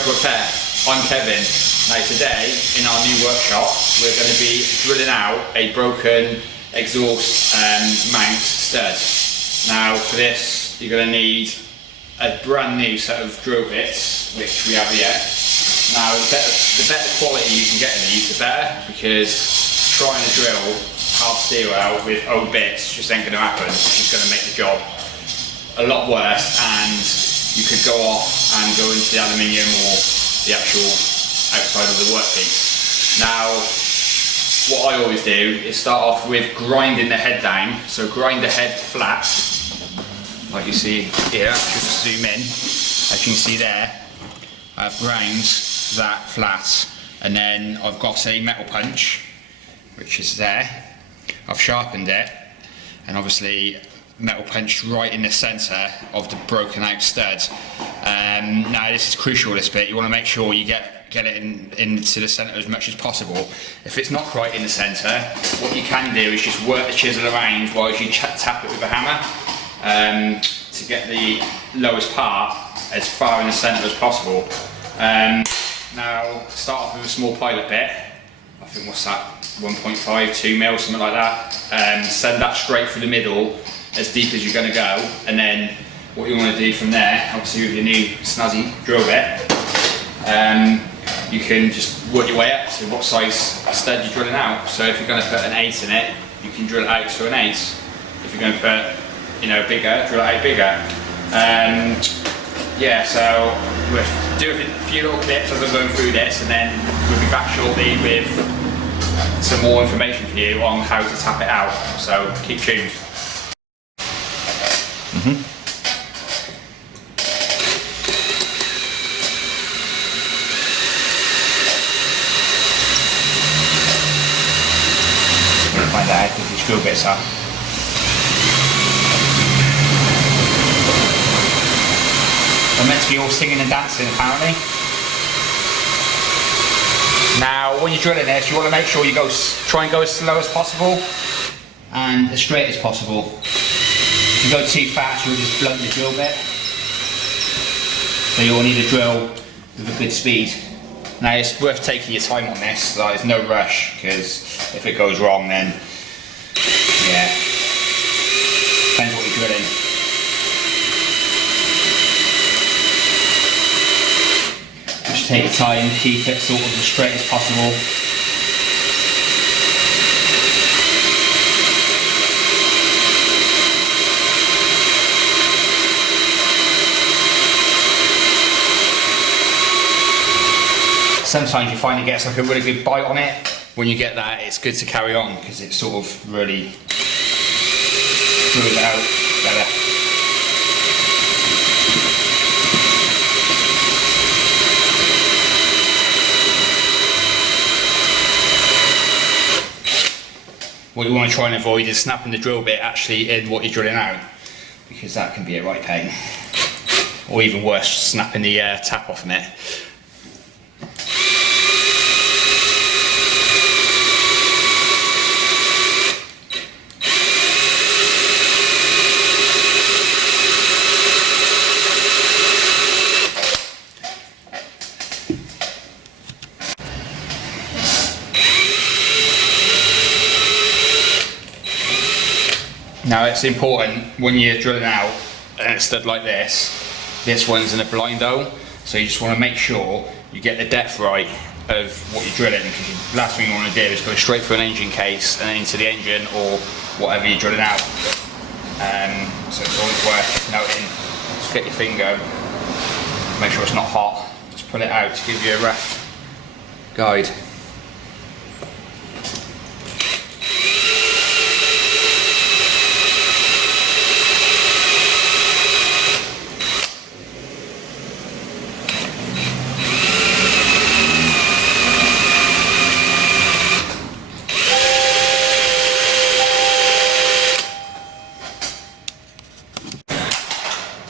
Motorcycle Repair. I'm Kevin. Now today, in our new workshop, we're going to be drilling out a broken exhaust mount stud. Now for this, you're going to need a brand new set of drill bits, which we have here. Now the better quality you can get in these, the better, because trying to drill half steel out with old bits just ain't going to happen. It's just going to make the job a lot worse, and you could go off and go into the aluminium or the actual outside of the workpiece. Now, what I always do is start off with grinding the head down. So grind the head flat, like you see here. Just zoom in. As you can see there, I've ground that flat, and then I've got a metal punch, which is there. I've sharpened it, and obviously metal punched right in the centre of the broken out stud. Now this is crucial, this bit. You want to make sure you get it into the centre as much as possible. If it's not quite in the centre, what you can do is just work the chisel around while you tap it with a hammer to get the lowest part as far in the centre as possible. Now start off with a small pilot bit. I think what's that, 1.5, 2 mil, something like that. Send that straight through the middle as deep as you're going to go, and then what you want to do from there, obviously with your new snazzy drill bit, you can just work your way up to what size stud you're drilling out. So if you're going to put an 8 in it, you can drill it out to an 8. If you're going to put, bigger, drill it out bigger. Yeah, so we'll do a few little clips as I'm going through this, and then we'll be back shortly with some more information for you on how to tap it out. So keep tuned. Find out how quick these drill bits are. They're meant to be all singing and dancing, apparently. Now, when you're drilling this, you want to make sure you try and go as slow as possible and as straight as possible. If you go too fast, you'll just blunt the drill bit. So you'll need to drill with a good speed. Now it's worth taking your time on this, like there's no rush, because if it goes wrong then, yeah, depends what you're drilling. Just take your time, keep it sort of as straight as possible. Sometimes you find it gets like a really good bite on it. When you get that, it's good to carry on because it sort of really drills it out better. What you want to try and avoid is snapping the drill bit actually in what you're drilling out, because that can be a right pain. Or even worse, snapping the tap off from it. Now it's important when you're drilling out a stud like this one's in a blind hole, so you just want to make sure you get the depth right of what you're drilling, because the last thing you want to do is go straight through an engine case and then into the engine or whatever you're drilling out. So it's always worth noting, just get your finger, make sure it's not hot, just pull it out to give you a rough guide.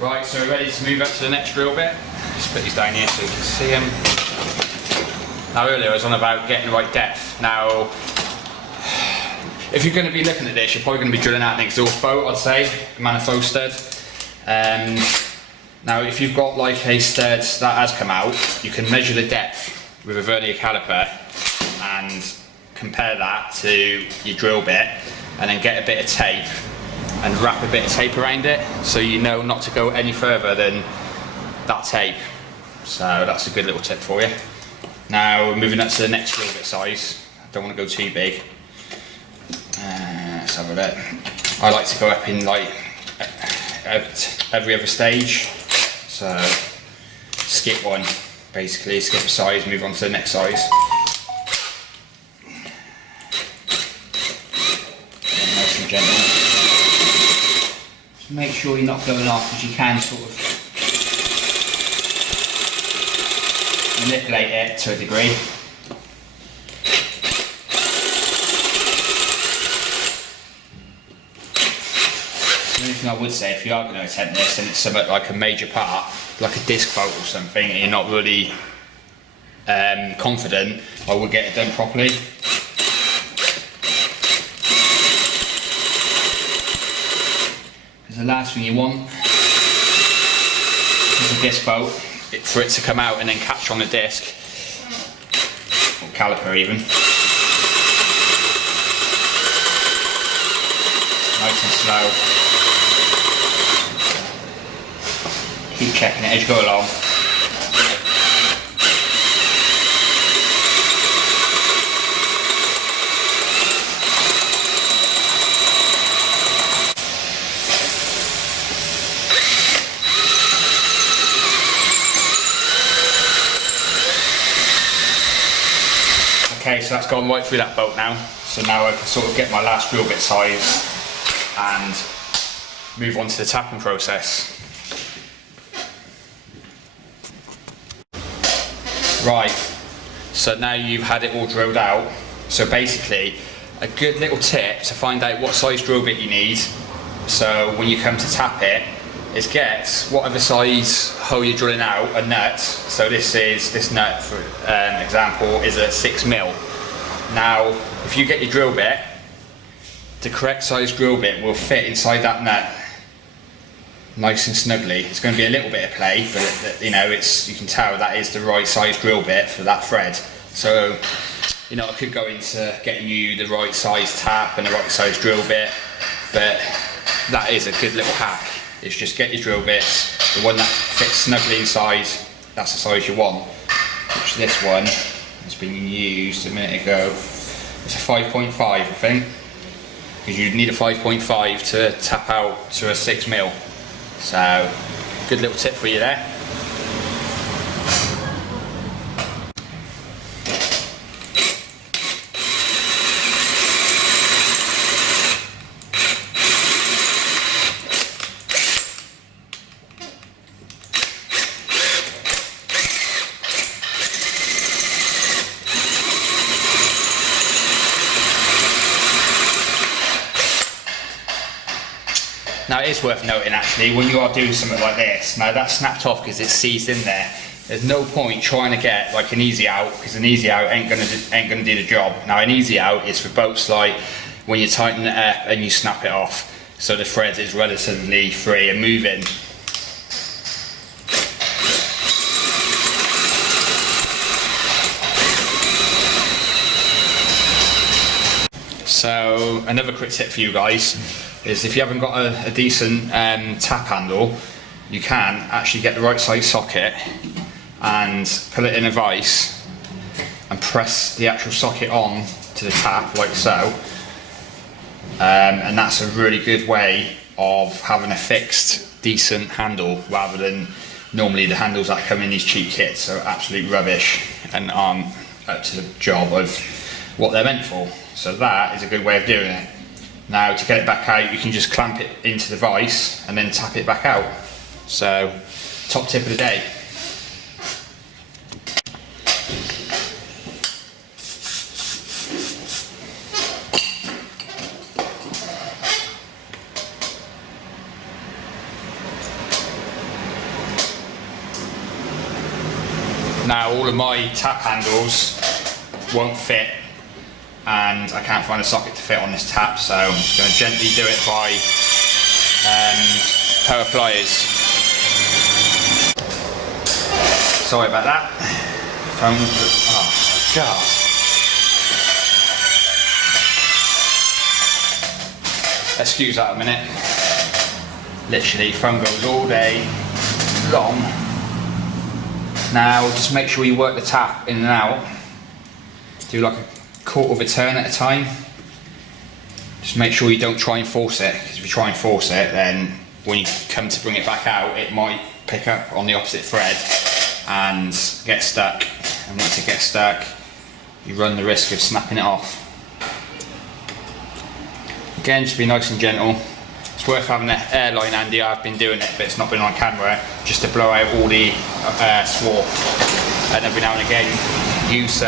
Right, so we're ready to move up to the next drill bit. Just put these down here so you can see them. Now earlier I was on about getting the right depth. Now, if you're going to be looking at this, you're probably going to be drilling out an exhaust bolt, I'd say, a manifold stud. Now if you've got like a stud that has come out, you can measure the depth with a vernier caliper and compare that to your drill bit, and then get a bit of tape and wrap a bit of tape around it so you know not to go any further than that tape. So that's a good little tip for you. Now we're moving up to the next drill bit size. I don't want to go too big. Let's have a look. I like to go up in like every other stage. So skip one, basically skip a size, move on to the next size. And nice and gentle. Just make sure you're not going off, because you can sort of manipulate it to a degree. The only thing I would say, if you are going to attempt this and it's something like a major part, like a disc bolt or something, and you're not really confident, I would get it done properly. Because the last thing you want is a disc bolt, for it to come out and then catch on the disc, or caliper even. Nice and slow. Keep checking it as you go along. Okay, so that's gone right through that bolt now. So now I can sort of get my last drill bit size and move on to the tapping process. Right, so now you've had it all drilled out. So basically, a good little tip to find out what size drill bit you need, so when you come to tap it, is get whatever size hole you're drilling out a nut. So this nut, for example, is a 6mm. Now, if you get your drill bit, the correct size drill bit will fit inside that nut nice and snugly. It's going to be a little bit of play, but you know, you can tell that is the right size drill bit for that thread. So, you know, I could go into getting you the right size tap and the right size drill bit, but that is a good little hack. Is just get your drill bits, the one that fits snugly inside, that's the size you want. Which this one has been used a minute ago. It's a 5.5, I think, because you'd need a 5.5 to tap out to a 6mm. So, good little tip for you there. Now it is worth noting actually, when you are doing something like this, now that's snapped off because it's seized in there. There's no point trying to get like an easy out, because an easy out ain't gonna do the job. Now an easy out is for boats like when you tighten it up and you snap it off, so the thread is relatively free and moving. So another quick tip for you guys is, if you haven't got a decent tap handle, you can actually get the right size socket and put it in a vise and press the actual socket on to the tap like so, and that's a really good way of having a fixed decent handle, rather than normally the handles that come in these cheap kits are absolute rubbish and aren't up to the job of what they're meant for. So that is a good way of doing it. Now to get it back out, you can just clamp it into the vise and then tap it back out. So, top tip of the day. Now all of my tap handles won't fit, and I can't find a socket to fit on this tap, so I'm just going to gently do it by power pliers. sorry about that. Phone, oh God. Excuse that a minute. Literally, phone goes all day long. Now, just make sure you work the tap in and out. Do like a quarter of a turn at a time. Just make sure you don't try and force it, because if you try and force it, then when you come to bring it back out, it might pick up on the opposite thread and get stuck. And once it gets stuck, you run the risk of snapping it off. Again, just be nice and gentle. It's worth having an airline handy. I've been doing it, but it's not been on camera, just to blow out all the swarf. And every now and again, use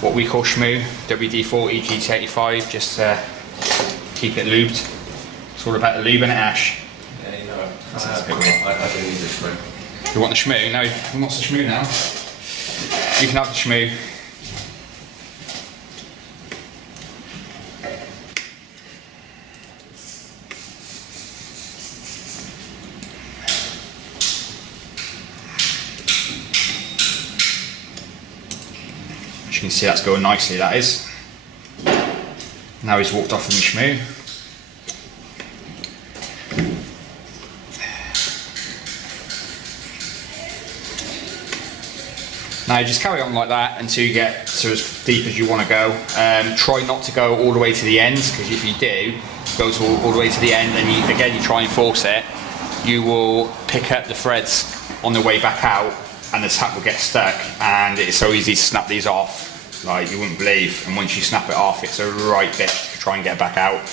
what we call Shmoo, WD-40 GT85, just to keep it lubed. It's all about the lube and Ash. Yeah, you know, I do need the Shmoo. You want the Shmoo? No, who wants the Shmoo now? You can have the Shmoo. As you can see, that's going nicely, that is. Now he's walked off from the Shmoo. Now just carry on like that until you get to as deep as you want to go. Try not to go all the way to the end, because if you do, go to all the way to the end and you try and force it, you will pick up the threads on the way back out and the tap will get stuck, and it's so easy to snap these off, like you wouldn't believe. And once you snap it off, it's a right bit to try and get back out.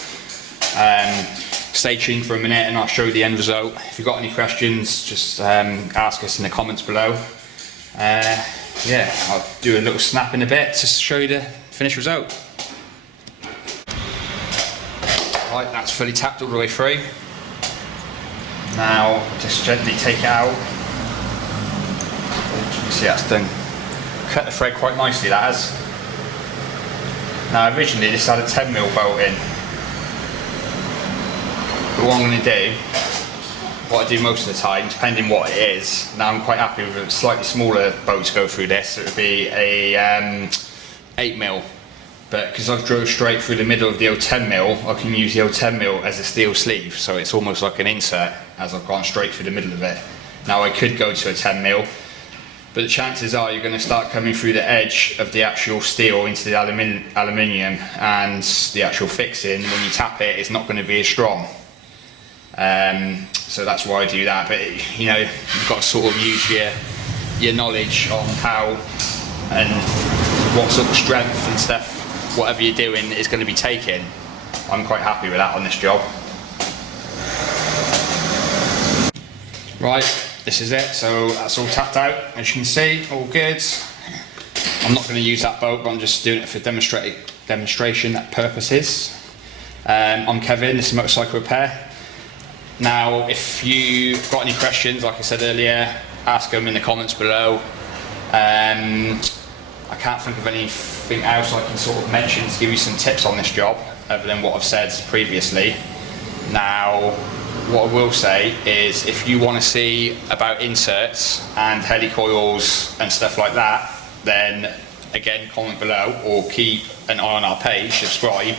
Stay tuned for a minute and I'll show you the end result. If you've got any questions, just ask us in the comments below. Yeah, I'll do a little snap in a bit to show you the finished result. Right, that's fully tapped all the way through. Now, just gently take it out. You can see that's done. Cut the thread quite nicely, that has. Now, originally this had a 10mm bolt in. But what I'm going to do, what I do most of the time, depending what it is, now I'm quite happy with a slightly smaller bolt to go through this. It would be a 8mm, but because I've drilled straight through the middle of the old 10mm, I can use the old 10mm as a steel sleeve, so it's almost like an insert as I've gone straight through the middle of it. Now I could go to a 10mm, but the chances are you're going to start coming through the edge of the actual steel into the aluminium, and the actual fixing, when you tap it, it's not going to be as strong. So that's why I do that, but you know, you've got to sort of use your knowledge on how and what sort of strength and stuff, whatever you're doing, is going to be taking. I'm quite happy with that on this job. Right, this is it, so that's all tapped out, as you can see, all good. I'm not going to use that bolt, but I'm just doing it for demonstration purposes. I'm Kevin, this is Motorcycle Repair. Now, if you've got any questions, like I said earlier, ask them in the comments below. I can't think of anything else I can sort of mention to give you some tips on this job, other than what I've said previously. Now, what I will say is, if you want to see about inserts and helicoils and stuff like that, then again, comment below, or keep an eye on our page, subscribe,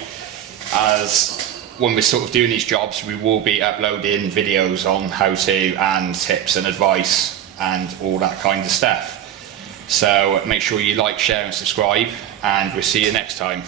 as when we're sort of doing these jobs, we will be uploading videos on how to, and tips and advice and all that kind of stuff. So make sure you like, share and subscribe, and we'll see you next time.